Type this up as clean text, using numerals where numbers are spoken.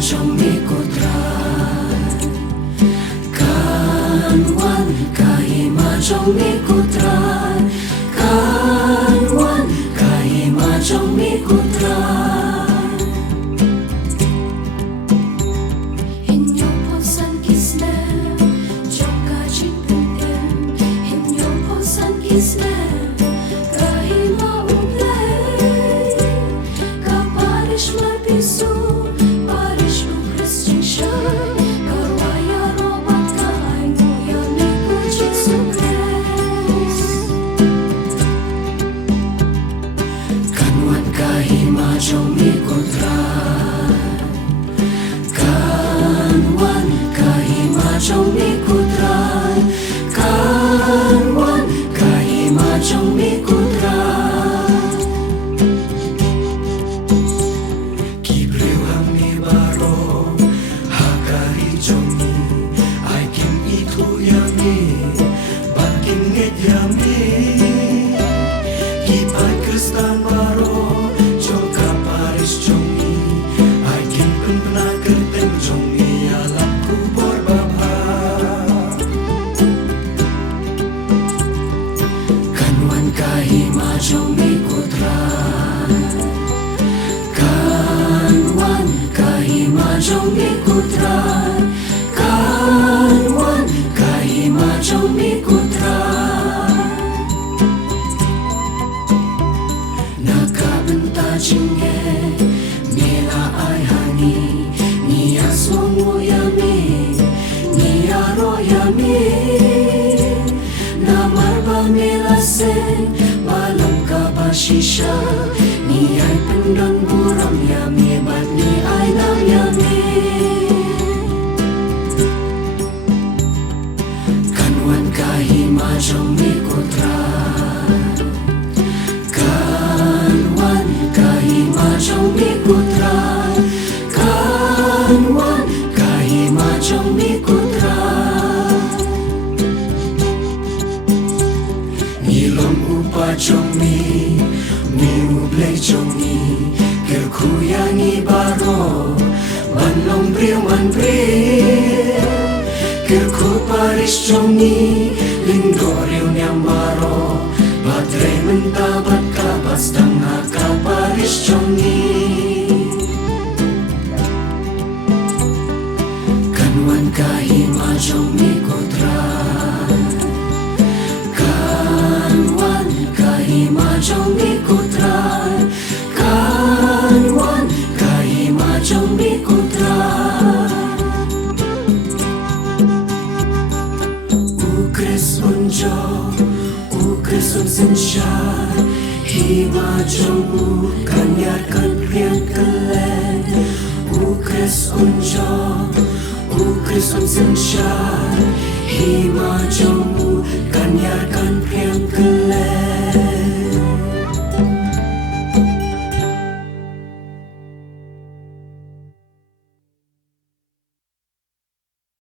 trong mi kutran kan wan kahima trong mi kutran kan wan kahima trong mi kutran Hinyo posan kisne joka jiputen Hinyo posan kisne kahima ublay kaparish mapisu parish u Christian shay kawaya robat kay nguya miku Jesu Christ kan wan kahima trong mi kutran kan wan kahima trong mi kutran kan wan kahima trong mi kutran kibreu hang mi baro hakari trong mi ai kim itu yami bakin nget yami kipai kristan baro joka paris trong mi ai kim pen pernah kerten trong mi alam kubor baba kan wan kahima trong mi kutran kan wan kahima trong mi kutran kan wan kahima trong mi kutran nakabenta chinge mela ai hani niya songo yami niya ro yami namar ba mela se malam ka bashisha ni ay pendang buram yami bat ni ay nam yami kan wan kahima trong mi kutran kan wan kahima trong mi kutran kan wan kahima trong mi kutran nilom upa trong mi ublay trong mi ker kuyangi baro banlong briu man briu ker ku paris trong mi linggo riu nyam baro batre mentabat ka bastang ka paris trong mi kan wan kahima trong mi kutran kan wan kahima trong mi kutran kan wan kahima trong mi kutran ukres unjo ukres unsensya hima trong u kanyar kan priang kelen ukres unjo ukres unsensya hima trong u kanyar kan priang